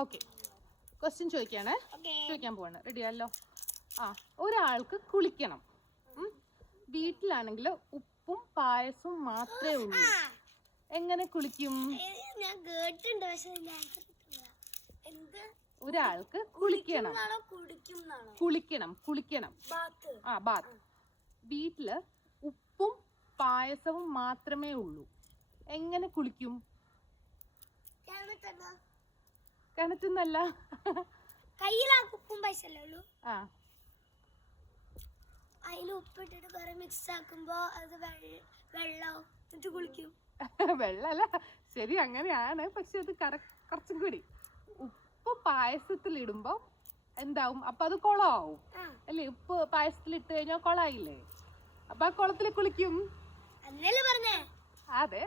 Okay, question ചോദിക്കാണ്, ചോദിക്കാൻ പോവാണ്. റെഡിയല്ലോ? ഒരാൾക്ക് കുളിക്കണം. വീട്ടിലാണെങ്കിൽ ഉപ്പും പായസവും മാത്രമേ ഉള്ളൂ. എങ്ങനെ കുളിക്കും? ഒരാൾക്ക് കുളിക്കണം. ബാത്ത്. വീട്ടില് ഉപ്പും പായസവും മാത്രമേ ഉള്ളൂ. എങ്ങനെ കുളിക്കും? കിണറ്റുന്നല്ല, ഉപ്പും പൈസല്ലോ. അതിൽ ഉപ്പിട്ടിട്ട് കുറെ മിക്സ് ആക്കുമ്പോ അത് വെള്ളം കുളിക്കും. വെള്ളല്ല, ശരി, അങ്ങനെയാണ്. പക്ഷെ അത് കുറച്ചും കൂടി ഉപ്പ് പായസത്തിൽ ഇടുമ്പോ എന്താവും? അപ്പൊ അത് കുളമാവും അല്ലേ? ഉപ്പ് പായസത്തിൽ ഇട്ട് കഴിഞ്ഞാൽ കുളമായില്ലേ? അപ്പൊ ആ കുളത്തിൽ കുളിക്കും. പറഞ്ഞേ? അതെ.